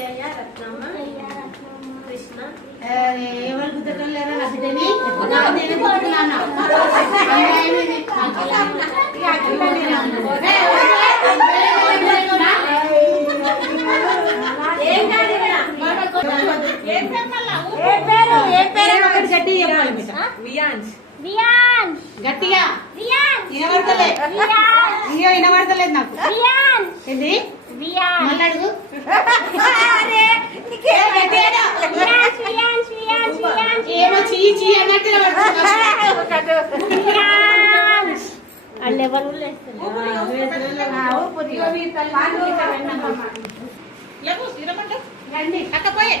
అక్షయ, రత్నమ్మ, కృష్ణ. ఎవరు గుర్తుటం లేరా నా బిడ్డని? గట్టిగా వినబడతలేదు నాకు. ఏంది మళ్ళీ అడుగు. ఏమో చీ చీ అన్నట్టు రండి అక్కపోయే